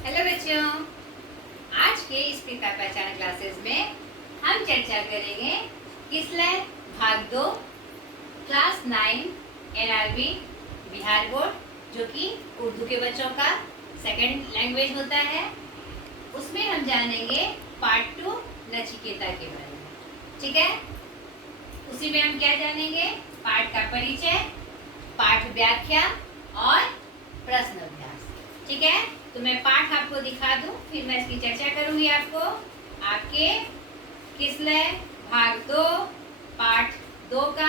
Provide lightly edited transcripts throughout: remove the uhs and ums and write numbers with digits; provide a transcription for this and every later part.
Hello बच्चों, आज के इस पिता पहचान क्लासेस में हम चर्चा करेंगे किसलय भाग 2 क्लास 9 एनआरबी बिहार बोर्ड जो कि उर्दू के बच्चों का सेकंड लैंग्वेज होता है। उसमें हम जानेंगे पार्ट 2 नचिकेता के बारे में। ठीक है, उसी में हम क्या जानेंगे? पाठ का परिचय, पाठ व्याख्या और प्रश्न अभ्यास। ठीक है, तो मैं पाठ आपको दिखा दूं, फिर मैं इसकी चर्चा करूंगी आपको। आपके किसलय भाग 2 पाठ 2 का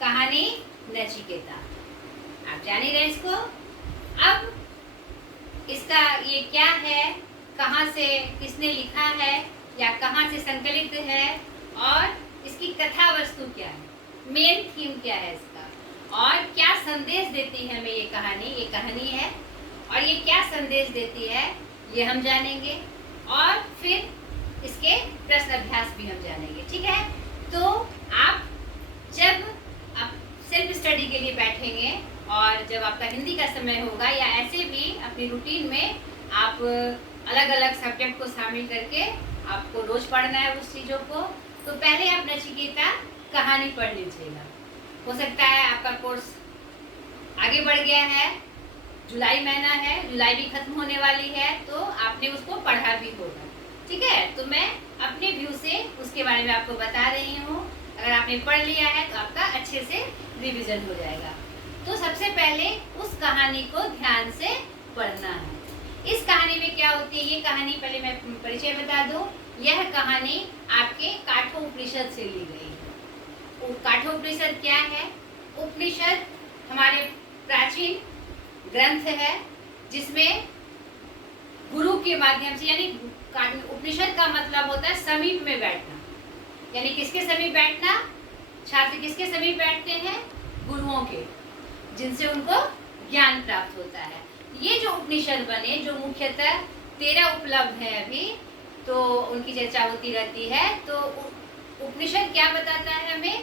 कहानी नचिकेता। आप जान ही रहे इसको। अब इसका ये क्या है, कहाँ से किसने लिखा है या कहाँ से संकलित है और इसकी कथा वस्तु क्या है, मेन थीम क्या है इसका और क्या संदेश देती है हमें ये कहानी है और ये क्या संदेश देती है ये हम जानेंगे और फिर इसके प्रश्न अभ्यास भी हम जानेंगे। ठीक है, तो आप जब आप सेल्फ स्टडी के लिए बैठेंगे और जब आपका हिंदी का समय होगा या ऐसे भी अपनी रूटीन में आप अलग अलग सब्जेक्ट को शामिल करके आपको रोज पढ़ना है उस चीज़ों को, तो पहले आप नचिकेता कहानी पढ़ लीजिएगा। हो सकता है आपका कोर्स आगे बढ़ गया है, जुलाई महीना है, जुलाई भी खत्म होने वाली है, तो आपने उसको पढ़ा भी होगा। ठीक है, तो मैं अपने व्यू से उसके बारे में आपको बता रही हूँ। अगर आपने पढ़ लिया है तो आपका अच्छे से रिवीजन हो जाएगा। तो सबसे पहले उस कहानी को ध्यान से पढ़ना है। इस कहानी में क्या होती है, ये कहानी पहले मैं परिचय बता दूं। यह कहानी आपके काठोपनिषद से ली गई है। काठोपनिषद क्या है? उपनिषद हमारे प्राचीन ग्रंथ है जिसमें गुरु के माध्यम से, यानी उपनिषद का मतलब होता है समीप में बैठना। यानी किसके समीप बैठना? छात्र किसके समीप बैठते हैं? गुरुओं के, जिनसे उनको ज्ञान प्राप्त होता है। ये जो उपनिषद बने, जो मुख्यतः 13 उपलब्ध है अभी, तो उनकी चर्चा होती रहती है। तो उपनिषद क्या बताता है हमें?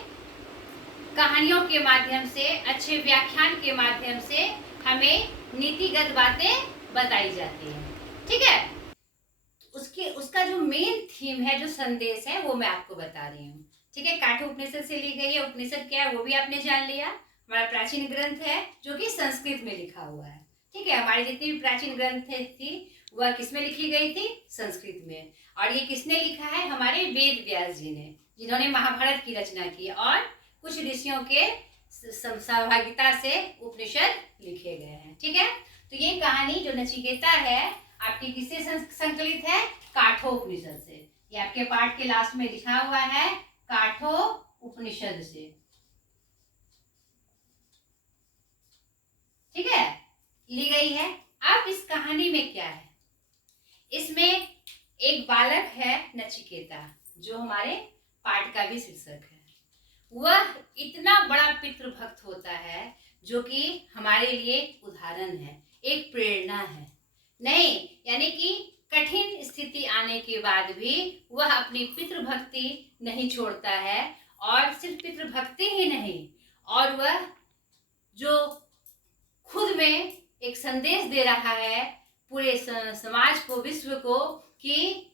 कहानियों के माध्यम से, अच्छे व्याख्यान के माध्यम से हमें नीतिगत बातें बताई जाती हैं। ठीक है, उसका जो मेन थीम है, जो संदेश है, वो मैं आपको बता रही हूँ। ठीक है, काठोपनिषद से ली गई है। उपनिषद क्या है वो भी आपने जान लिया। हमारा प्राचीन ग्रंथ है जो कि संस्कृत में लिखा हुआ है। ठीक है, हमारी जितनी भी प्राचीन ग्रंथ थी वह किसमें लिखी गई थी? संस्कृत में। और ये किसने लिखा है? हमारे वेद व्यास जी ने, जिन्होंने महाभारत की रचना की और कुछ ऋषियों के सहभागिता से उपनिषद लिखे गए हैं। ठीक है, तो ये कहानी जो नचिकेता है आपकी किससे संकलित है? काठोपनिषद से। ये आपके पाठ के लास्ट में लिखा हुआ है, काठोपनिषद से। ठीक है, ली गई है। अब इस कहानी में क्या है? इसमें एक बालक है नचिकेता, जो हमारे पाठ का भी शीर्षक है। वह इतना बड़ा पितृभक्त होता है जो कि हमारे लिए उदाहरण है, एक प्रेरणा है। नहीं, यानी कि कठिन स्थिति आने के बाद भी वह अपनी पितृभक्ति नहीं छोड़ता है। और सिर्फ पितृभक्ति ही नहीं, और वह जो खुद में एक संदेश दे रहा है पूरे समाज को, विश्व को, कि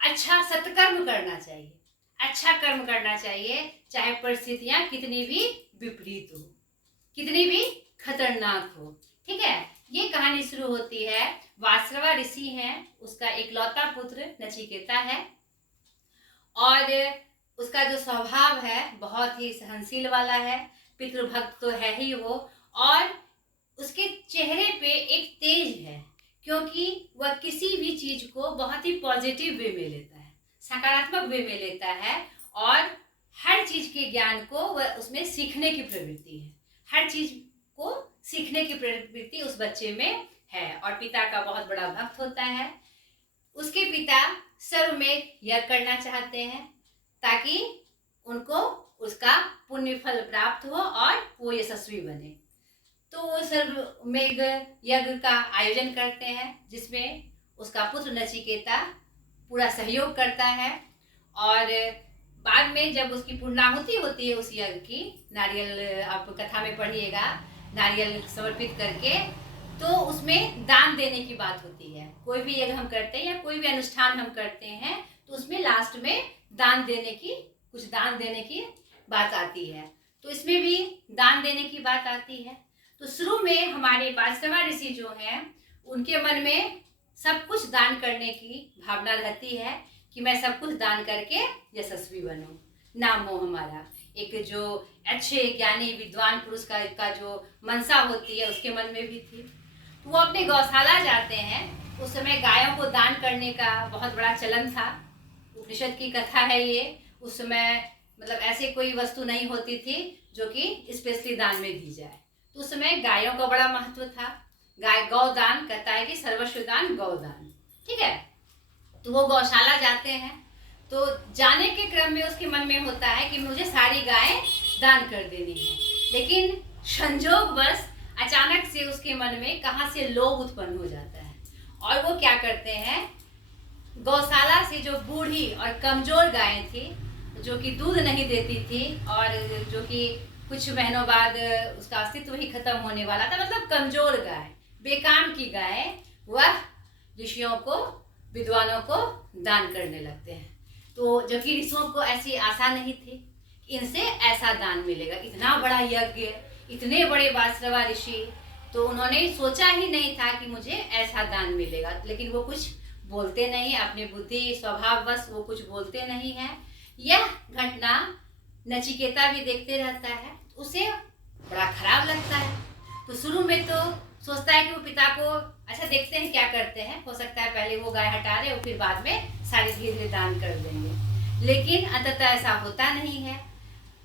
अच्छा सत्कर्म करना चाहिए, अच्छा कर्म करना चाहिए, चाहे परिस्थितियां कितनी भी विपरीत हो, कितनी भी खतरनाक हो। ठीक है, ये कहानी शुरू होती है, वासवा ऋषि हैं, उसका एकलौता पुत्र नचिकेता है और उसका जो स्वभाव है बहुत ही सहनशील वाला है। पितृभक्त तो है ही वो, और उसके चेहरे पे एक तेज है, क्योंकि वह किसी भी चीज को बहुत ही पॉजिटिव वे में लेता है, सकारात्मक वे में लेता है और हर चीज के ज्ञान को वह उसमें सीखने की प्रवृत्ति है। हर चीज को सीखने की प्रवृत्ति उस बच्चे में है और पिता का बहुत बड़ा भक्त होता है। उसके पिता सर्वमेघ यज्ञ करना चाहते हैं ताकि उनको उसका पुण्य फल प्राप्त हो और वो यशस्वी बने। तो वो सर्वमेघ यज्ञ का आयोजन करते हैं जिसमें उसका पुत्र नचिकेता पूरा सहयोग करता है। और बाद में जब उसकी पूर्णाहुति होती है उस यज्ञ की, नारियल, आप कथा में पढ़िएगा, नारियल समर्पित करके, तो उसमें दान देने की बात होती है। कोई भी यज्ञ हम करते हैं या कोई भी अनुष्ठान हम करते हैं तो उसमें लास्ट में दान देने की, कुछ दान देने की बात आती है। तो इसमें भी दान देने की बात आती है। तो शुरू में हमारे वासवा ऋषि जो हैं उनके मन में सब कुछ दान करने की भावना रहती है कि मैं सब कुछ दान करके यशस्वी बनूं, नाम हो हमारा। एक जो अच्छे ज्ञानी विद्वान पुरुष का जो मनसा होती है उसके मन में भी थी। तो वो अपने गौशाला जाते हैं। उस समय गायों को दान करने का बहुत बड़ा चलन था। उपनिषद की कथा है ये। उस समय मतलब ऐसे कोई वस्तु नहीं होती थी जो कि स्पेशली दान में दी जाए। तो उस समय गायों का बड़ा महत्व था। गाय गौदान कहता है कि सर्वस्व दान गौदान, ठीक है। तो वो गौशाला जाते हैं। तो जाने के क्रम में उसके मन में होता है कि मुझे सारी गायें दान कर देनी है, लेकिन संजोगवश अचानक से उसके मन में कहाँ से लोभ उत्पन्न हो जाता है और वो क्या करते हैं, गौशाला से जो बूढ़ी और कमजोर गायें थी जो कि दूध नहीं देती थी और जो कि कुछ महीनों बाद उसका अस्तित्व ही खत्म होने वाला था, मतलब कमजोर गाय, बेकाम की गाय, वह ऋषियों को, विद्वानों को दान करने लगते हैं। तो जबकि ऋषियों को ऐसी आशा नहीं थी इनसे ऐसा दान मिलेगा, इतना बड़ा यज्ञ, इतने बड़े वासवा ऋषि, तो उन्होंने सोचा ही नहीं था कि मुझे ऐसा दान मिलेगा। लेकिन वो कुछ बोलते नहीं, अपनी बुद्धि स्वभाववश वो कुछ बोलते नहीं है। यह घटना नचिकेता भी देखते रहता है, उसे बड़ा खराब लगता है। तो शुरू में तो सोचता है कि वो पिता को, अच्छा देखते हैं क्या करते हैं, हो सकता है पहले वो गाय हटा रहे और फिर बाद में सारी धीरे धीरे दान कर देंगे। लेकिन अंततः ऐसा होता नहीं है।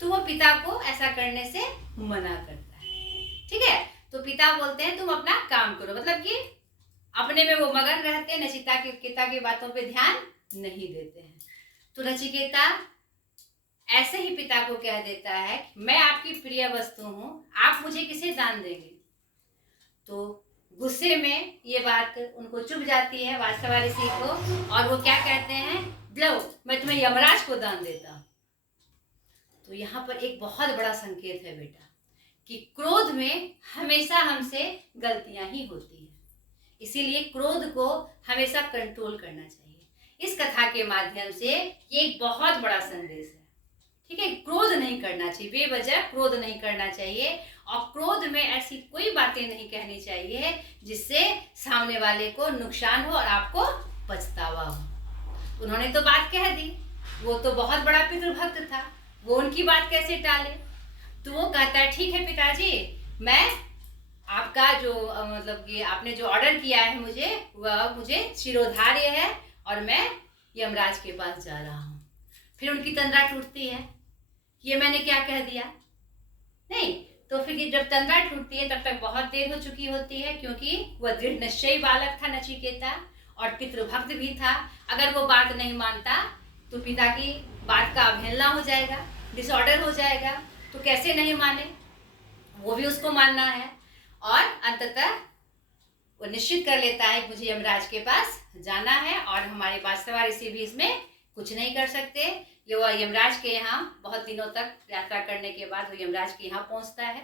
तो वो पिता को ऐसा करने से मना करता है, ठीक है। तो पिता बोलते हैं तुम अपना काम करो, मतलब कि अपने में वो मगन रहते हैं, नचिकेता की बातों पे ध्यान नहीं देते हैं। तो नचिकेता ऐसे ही पिता को कह देता है कि मैं आपकी प्रिय वस्तु हूं, आप मुझे किसे दान देंगे। तो गुस्से में ये बात उनको चुभ जाती है वासवा ऋषि को, और वो क्या कहते हैं, लो मैं तुम्हें यमराज को दान देता हूं। तो यहाँ पर एक बहुत बड़ा संकेत है बेटा कि क्रोध में हमेशा हमसे गलतियां ही होती है, इसीलिए क्रोध को हमेशा कंट्रोल करना चाहिए। इस कथा के माध्यम से ये एक बहुत बड़ा संदेश है, ठीक है। क्रोध नहीं करना चाहिए, बेवजह क्रोध नहीं करना चाहिए, और क्रोध में ऐसी कोई बातें नहीं कहनी चाहिए जिससे सामने वाले को नुकसान हो और आपको पछतावा हो। उन्होंने तो बात कह दी, वो तो बहुत बड़ा पितृभक्त था, वो उनकी बात कैसे टाले। तो वो कहता है ठीक है पिताजी, मैं आपका जो मतलब कि आपने जो ऑर्डर किया है मुझे, वह मुझे शिरोधार्य है और मैं यमराज के पास जा रहा हूँ। फिर उनकी तंद्रा टूटती है, ये मैंने क्या कह दिया, नहीं। तो फिर जब तंद्रा टूटती है तब तक बहुत देर हो चुकी होती है, क्योंकि वह दृढ़ निश्चयी बालक था नचिकेता और पितृभक्त भी था। अगर वो बात नहीं मानता तो पिता की बात का अवहेलना हो जाएगा, डिसऑर्डर हो जाएगा। तो कैसे नहीं माने, वो भी उसको मानना है। और अंततः वो निश्चित कर लेता है कि मुझे यमराज के पास जाना है, और हमारे वासवा ऋषि भी इसमें कुछ नहीं कर सकते। ये वह यमराज के यहाँ बहुत दिनों तक यात्रा करने के बाद वो यमराज के यहाँ पहुँचता है।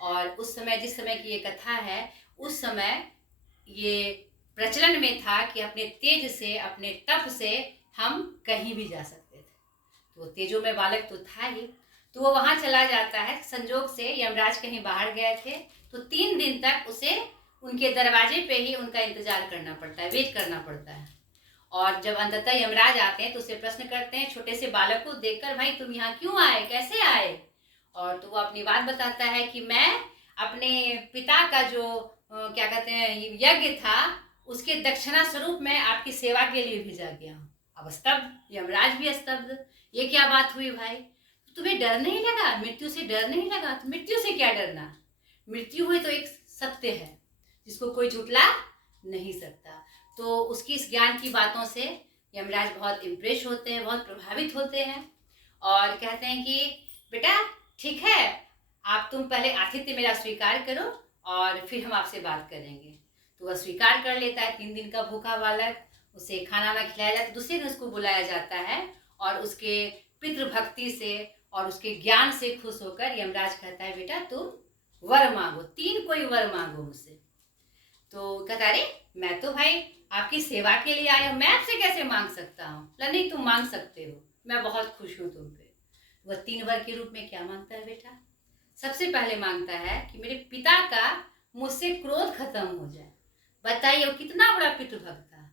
और उस समय, जिस समय की ये कथा है, उस समय ये प्रचलन में था कि अपने तेज से, अपने तप से हम कहीं भी जा सकते थे। तो तेजो में बालक तो था ही, तो वो वहाँ चला जाता है। संजोग से यमराज कहीं बाहर गए थे, तो 3 दिन तक उसे उनके दरवाजे पे ही उनका इंतजार करना पड़ता है, वेट करना पड़ता है। और जब अंततः यमराज आते हैं तो उसे प्रश्न करते हैं छोटे से बालक को देखकर, भाई तुम यहाँ क्यों आए, कैसे आए। और तो वो अपनी बात बताता है कि मैं अपने पिता का जो क्या कहते हैं यज्ञ था, उसके दक्षिणा स्वरूप मैं आपकी सेवा के लिए भेजा गया हूँ। अब स्तब्ध, यमराज भी स्तब्ध, ये क्या बात हुई भाई, तुम्हें डर नहीं लगा, मृत्यु से डर नहीं लगा। तो मृत्यु से क्या डरना, मृत्यु हुई तो एक सत्य है जिसको कोई झुटला नहीं सकता। तो उसकी इस ज्ञान की बातों से यमराज बहुत इम्प्रेस होते हैं, बहुत प्रभावित होते हैं, और कहते हैं कि बेटा ठीक है, आप तुम पहले आतिथ्य मेरा स्वीकार करो और फिर हम आपसे बात करेंगे। तो वह स्वीकार कर लेता है। 3 दिन का भूखा बालक, उसे खाना ना खिलाया जाता। दूसरे दिन उसको बुलाया जाता है और उसके पितृभक्ति से और उसके ज्ञान से खुश होकर यमराज कहता है बेटा तुम वर मांगो, 3 कोई वर मांगो मुझसे। तो कहता अरे मैं तो भाई आपकी सेवा के लिए आया हूँ, मैं आपसे कैसे मांग सकता हूँ। बोला नहीं तुम मांग सकते हो, मैं बहुत खुश हूँ तुम पे। वह 3 वर के रूप में क्या मांगता है बेटा? सबसे पहले मांगता है कि मेरे पिता का मुझसे क्रोध खत्म हो जाए। बताइए वो कितना बड़ा पितृभक्त था।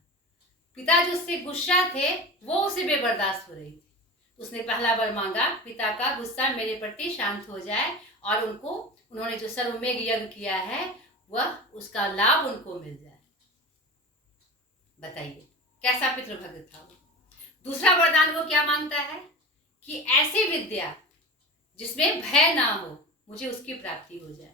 पिता जो उससे गुस्सा थे वो उसे बेबर्दाश्त हो रही थी। उसने पहला वर मांगा पिता का गुस्सा मेरे प्रति शांत हो जाए और उन्होंने जो सर्वमेघ यज्ञ किया है वह उसका लाभ उनको मिल जाए। बताइए कैसा पितृभक्त था वो। दूसरा वरदान वो क्या मांगता है कि ऐसी विद्या जिसमें भय ना हो मुझे उसकी प्राप्ति हो जाए।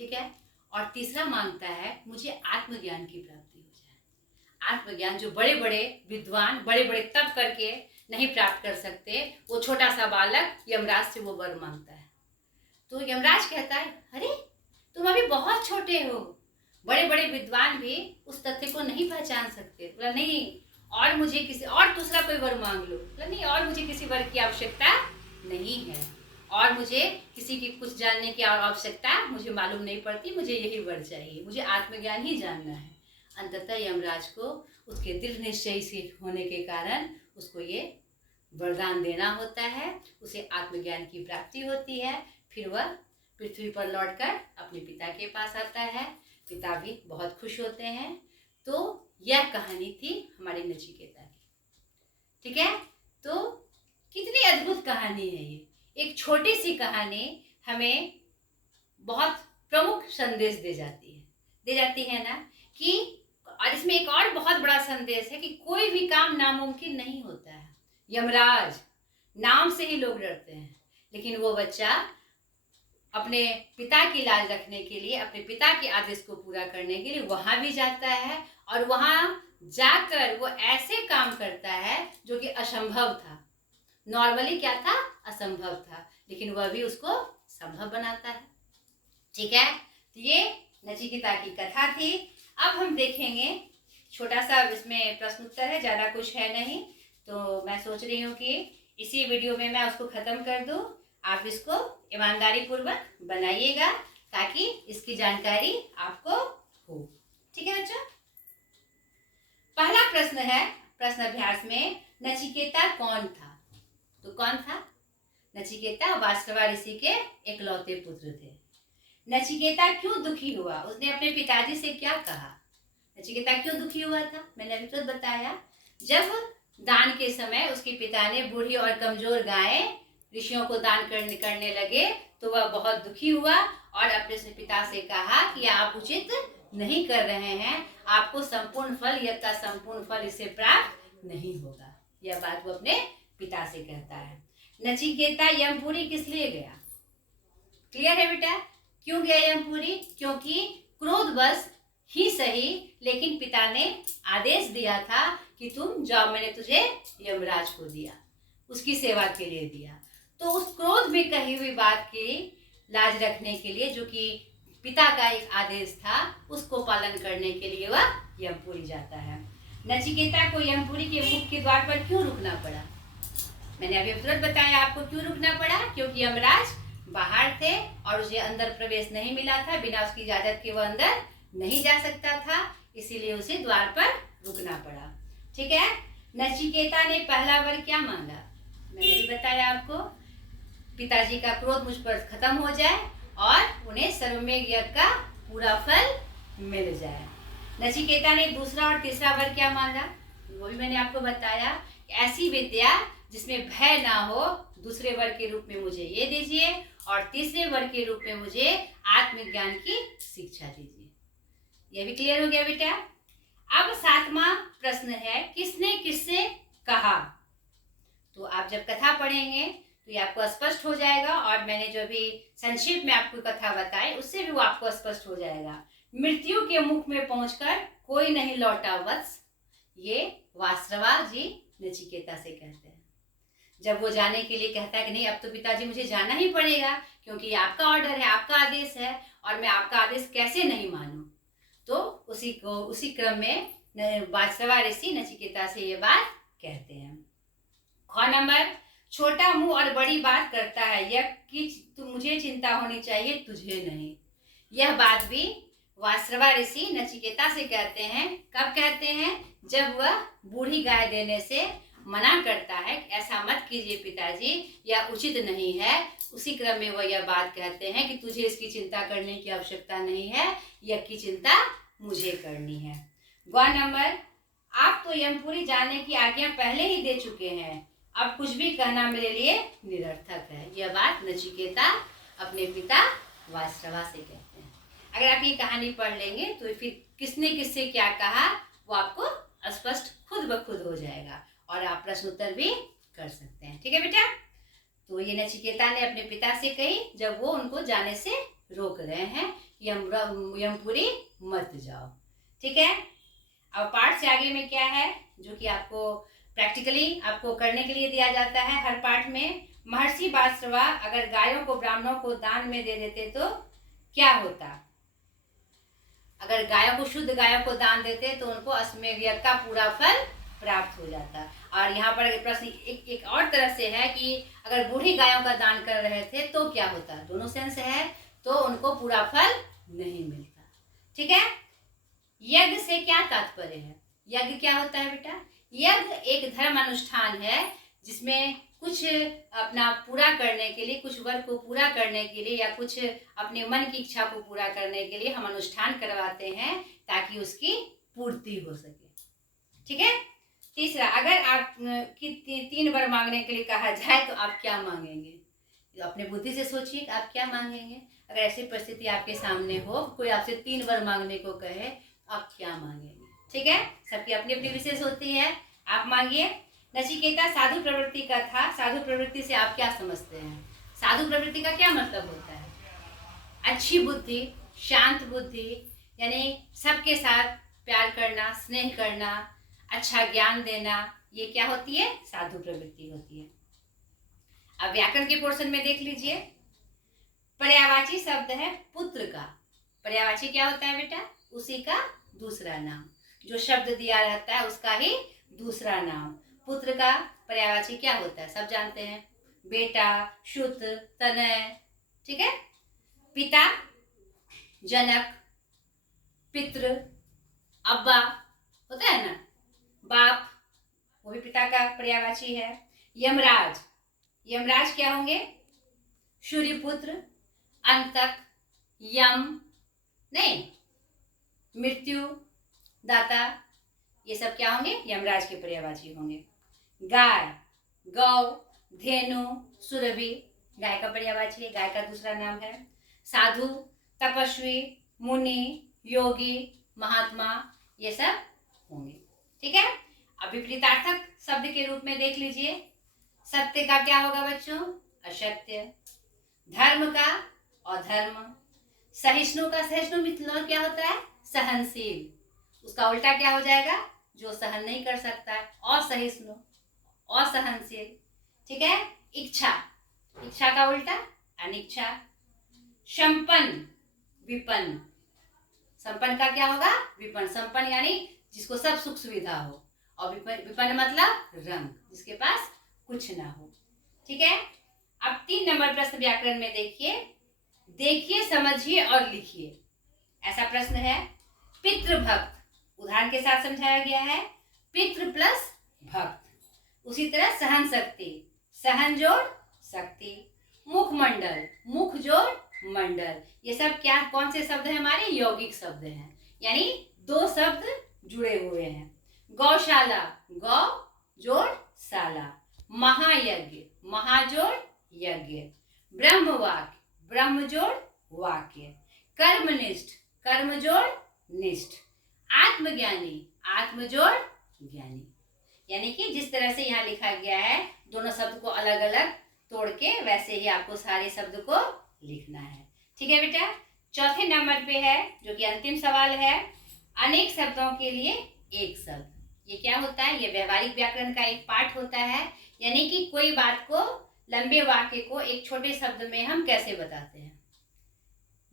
ठीक है। और तीसरा मांगता है मुझे आत्मज्ञान की प्राप्ति हो जाए। आत्मज्ञान जो बड़े बड़े विद्वान बड़े बड़े तप करके नहीं प्राप्त कर सकते, वो छोटा सा बालक यमराज से वो वर मांगता है। तो यमराज कहता है अरे तुम अभी बहुत छोटे हो, बड़े बड़े विद्वान भी उस तथ्य को नहीं पहचान सकते। बोला नहीं और मुझे किसी और दूसरा कोई वर मांग लो। बोला नहीं और मुझे किसी वर की आवश्यकता नहीं है, और मुझे किसी की कुछ जानने की और आवश्यकता मुझे मालूम नहीं पड़ती, मुझे यही वर चाहिए, मुझे आत्मज्ञान ही जानना है। अंततः यमराज को उसके दृढ़ निश्चय से होने के कारण उसको ये वरदान देना होता है, उसे आत्मज्ञान की प्राप्ति होती है। फिर वह पृथ्वी पर लौटकर अपने पिता के पास आता है। पिता भी बहुत खुश होते हैं। तो यह कहानी थी हमारे नचिकेता की। ठीक है। तो कितनी अद्भुत कहानी है ये। एक छोटी सी कहानी हमें बहुत प्रमुख संदेश दे जाती है ना कि, और इसमें एक और बहुत बड़ा संदेश है कि कोई भी काम नामुमकिन नहीं होता है। यमराज नाम से ही लोग डरते हैं, लेकिन वो बच्चा अपने पिता की लाज रखने के लिए, अपने पिता के आदेश को पूरा करने के लिए वहां भी जाता है, और वहां जाकर वो ऐसे काम करता है जो कि असंभव था। नॉर्मली क्या था? असंभव था, लेकिन वह भी उसको संभव बनाता है। ठीक है। तो ये नचिकेता की कथा थी। अब हम देखेंगे छोटा सा इसमें प्रश्न उत्तर है, ज्यादा कुछ है नहीं, तो मैं सोच रही हूँ कि इसी वीडियो में मैं उसको खत्म कर दूं। आप इसको ईमानदारी पूर्वक बनाइएगा ताकि इसकी जानकारी आपको हो। ठीक है बच्चों। पहला प्रश्न है प्रश्न अभ्यास में, नचिकेता कौन था? तो कौन था? नचिकेता वास्तवा ऋषि के एकलौते पुत्र थे। नचिकेता क्यों दुखी हुआ? उसने अपने पिताजी से क्या कहा? नचिकेता क्यों दुखी हुआ था? मैंने अभी तो बताया। जब दान के समय उसके पिता ने बूढ़ी और कमजोर गायें ऋषियों को दान करने लगे तो वह बहुत दुखी हुआ और अपने पिता से कहा कि आप उचित नहीं कर रहे हैं, आपको संपूर्ण फल यथा संपूर्ण फल इससे प्राप्त नहीं होगा। यह बात वो अपने पिता से कहता है। नचिकेता यमपुरी किस लिए गया? क्लियर है बेटा? क्यों गया यमपुरी? क्योंकि क्रोधवश ही सही, लेकिन पिता ने आदेश दिया था कि तुम जाओ, मैंने तुझे यमराज को दिया, उसकी सेवा के लिए दिया। तो उस क्रोध में कही हुई बात की लाज रखने के लिए, जो कि पिता का एक आदेश था, उसको पालन करने के लिए वह यमपुरी जाता है। नचिकेता को यमपुरी के मुख्य द्वार पर क्यों रुकना पड़ा? मैंने अभी तुरंत बताया आपको क्यों रुकना पड़ा। क्योंकि यमराज बाहर थे और उसे अंदर प्रवेश नहीं मिला था, बिना उसकी इजाजत के वह अंदर नहीं जा सकता था, इसीलिए उसे द्वार पर रुकना पड़ा। ठीक है। नचिकेता ने पहला वर क्या मांगा? मैंने भी बताया आपको, पिताजी का क्रोध मुझ पर खत्म हो जाए और उन्हें सर्वमेघ यज्ञ का पूरा फल मिल जाए। नचिकेता ने दूसरा और तीसरा वर क्या मांगा? वो भी मैंने आपको बताया, ऐसी विद्या जिसमें भय ना हो, दूसरे वर के रूप में मुझे ये दीजिए, और तीसरे वर के रूप में मुझे आत्मज्ञान की शिक्षा दीजिए। यह भी क्लियर हो गया बेटा। अब 7वां प्रश्न है, किसने किससे कहा? तो आप जब कथा पढ़ेंगे तो ये आपको स्पष्ट हो जाएगा, और मैंने जो भी संक्षिप्त में आपको कथा बताई उससे भी वो आपको स्पष्ट हो जाएगा। मृत्यु के मुख में पहुंचकर कोई नहीं लौटा वत्स, ये वासवा जी नचिकेता से कहते हैं। जब वो जाने के लिए कहता है कि नहीं अब तो पिताजी मुझे जाना ही पड़ेगा, क्योंकि आपका ऑर्डर है, आपका आदेश है, और मैं आपका आदेश कैसे नहीं मानूं। तो उसी क्रम में वासवा ऋषि नचिकेता से ये बात कहते हैं। ख नंबर, छोटा मुंह और बड़ी बात करता है, यह कि मुझे चिंता होनी चाहिए तुझे नहीं। यह बात भी वास्रवा ऋषि नचिकेता से कहते हैं, कब कहते हैं? जब वह बूढ़ी गाय देने से मना करता है, ऐसा मत कीजिए पिताजी, यह उचित नहीं है। उसी क्रम में वह यह बात कहते हैं कि तुझे इसकी चिंता करने की आवश्यकता नहीं है, यह की चिंता मुझे करनी है। ग नंबर, आप तो यमपुरी जाने की आज्ञा पहले ही दे चुके हैं, अब कुछ भी कहना मेरे लिए निरर्थक है। यह बात नचिकेता अपने पिता वास्रवा से कहते हैं। अगर आप ये कहानी पढ़ लेंगे तो फिर किसने किससे क्या कहा वो आपको स्पष्ट खुद ब खुद हो जाएगा और आप प्रश्न उत्तर भी कर सकते हैं। ठीक है बेटा? तो ये नचिकेता ने अपने पिता से कही जब वो उनको जाने से रोक रहे हैं, यमपुरी मत जाओ। ठीक है? अब पाठ से आगे में क्या है जो कि आपको प्रैक्टिकली आपको करने के लिए दिया जाता है हर पाठ में। महर्षि वास्रवा अगर गायों को ब्राह्मणों को दान में दे देते तो क्या होता? अगर गायों को, शुद्ध गायों को दान देते तो उनको अश्वमेध यज्ञ का पूरा फल प्राप्त हो जाता। और यहाँ पर प्रश्न एक और तरह से है कि अगर बूढ़ी गायों का दान कर रहे थे तो क्या होता? दोनों सेंस है, तो उनको पूरा फल नहीं मिलता। ठीक है? यज्ञ से क्या तात्पर्य है? यज्ञ क्या होता है बेटा? यज्ञ एक धर्म अनुष्ठान है जिसमें कुछ अपना पूरा करने के लिए, कुछ वर्ग को पूरा करने के लिए या कुछ अपने मन की इच्छा को पूरा करने के लिए हम अनुष्ठान करवाते हैं ताकि उसकी पूर्ति हो सके। ठीक है? तीसरा, अगर आप की 3 वर मांगने के लिए कहा जाए तो आप क्या मांगेंगे? तो अपने बुद्धि से सोचिए कि आप क्या मांगेंगे। अगर ऐसी परिस्थिति आपके सामने हो, कोई आपसे 3 वर मांगने को कहे, आप क्या मांगेंगे? ठीक है? सबकी अपनी अपनी विशेष होती है, आप मांगिए। नचिकेता साधु प्रवृत्ति का था। साधु प्रवृत्ति से आप क्या समझते हैं? साधु प्रवृत्ति का क्या मतलब होता है? अच्छी बुद्धि, शांत बुद्धि, यानी सबके साथ प्यार करना, स्नेह करना, अच्छा ज्ञान देना, ये क्या होती है? साधु प्रवृत्ति होती है। अब व्याकरण के पोर्शन में देख लीजिए, पर्यायवाची शब्द है पुत्र का। पर्यायवाची क्या होता है बेटा? उसी का दूसरा नाम, जो शब्द दिया रहता है उसका ही दूसरा नाम। पुत्र का पर्यायवाची क्या होता है? सब जानते हैं, बेटा, शुत, तनय। ठीक है? पिता, जनक, पितृ, अब्बा होता है ना, बाप, वो भी पिता का पर्यायवाची है। यमराज, यमराज क्या होंगे? सूर्यपुत्र, अंतक, यम, नहीं, मृत्यु दाता, ये सब क्या होंगे? यमराज के पर्यायवाची होंगे। गाय, गौ, धेनु, सुरभि, गाय का पर्यायवाची है, गाय का दूसरा नाम है। साधु, तपस्वी, मुनि, योगी, महात्मा, ये सब होंगे। ठीक है? अब विपरीतार्थक शब्द के रूप में देख लीजिए, सत्य का क्या होगा बच्चों? असत्य। धर्म का अधर्म। सहिष्णु का, सहिष्णु मतलब क्या होता है? सहनशील। उसका उल्टा क्या हो जाएगा? जो सहन नहीं कर सकता, असहिष्णु, असहनशील। ठीक है? इच्छा, इच्छा का उल्टा अनिच्छा। संपन्न, विपन्न। संपन्न का क्या होगा? विपन्न। संपन्न यानी जिसको सब सुख सुविधा हो, और विपन्न मतलब रंग, जिसके पास कुछ ना हो। ठीक है? अब 3 नंबर प्रश्न व्याकरण में देखिए, देखिए, समझिए और लिखिए। ऐसा प्रश्न है, पितृभक्त, उदाहरण के साथ समझाया गया है, पितृ प्लस भक्त। उसी तरह सहन शक्ति, सहन जोड़ शक्ति। मुखमंडल, मुख जोड़ मंडल, ये सब क्या, कौन से शब्द हैं? हमारे यौगिक शब्द हैं, यानी 2 शब्द जुड़े हुए हैं। गौशाला, गौ जोड़ शाला। महायज्ञ, महाजोड़ यज्ञ। ब्रह्मवाक्य, ब्रह्म जोड़ वाक्य। कर्मनिष्ठ, कर्म जोड़ निष्ठ। आत्मज्ञानी, आत्म जोड़ ज्ञानी। यानी कि जिस तरह से यहाँ लिखा गया है, दोनों शब्द को अलग अलग तोड़ के वैसे ही आपको सारे शब्द को लिखना है। ठीक है बेटा? चौथे नंबर पे है जो कि अंतिम सवाल है, अनेक शब्दों के लिए एक शब्द। ये क्या होता है? ये व्यवहारिक व्याकरण का एक पार्ट होता है, यानी कि कोई बात को, लंबे वाक्य को एक छोटे शब्द में हम कैसे बताते हैं।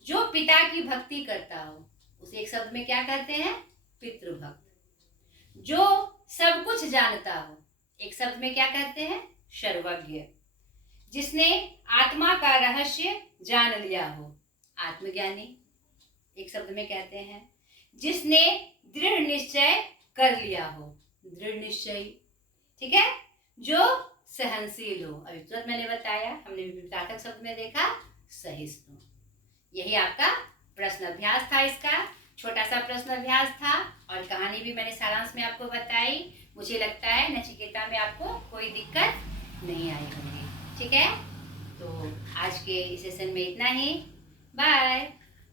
जो पिता की भक्ति करता हो उसे एक शब्द में क्या कहते हैं? पितृभक्त। जो सब कुछ जानता हो एक शब्द में क्या कहते हैं? सर्वज्ञ। जिसने आत्मा का रहस्य जान लिया हो, आत्मज्ञानी। एक शब्द में कहते हैं जिसने दृढ़ निश्चय कर लिया हो, दृढ़ निश्चय, ठीक है, जो सहनशील हो। अभी तुरंत मैंने बताया, हमने विपरीतार्थक शब्द में देखा सहिष्णु। यही आपका प्रश्न अभ्यास था, इसका छोटा सा प्रश्न अभ्यास था, और कहानी भी मैंने सारांश में आपको बताई। मुझे लगता है नचिकेता में आपको कोई दिक्कत नहीं आई होगी, ठीक है। तो आज के इस सेशन में इतना ही, बाय।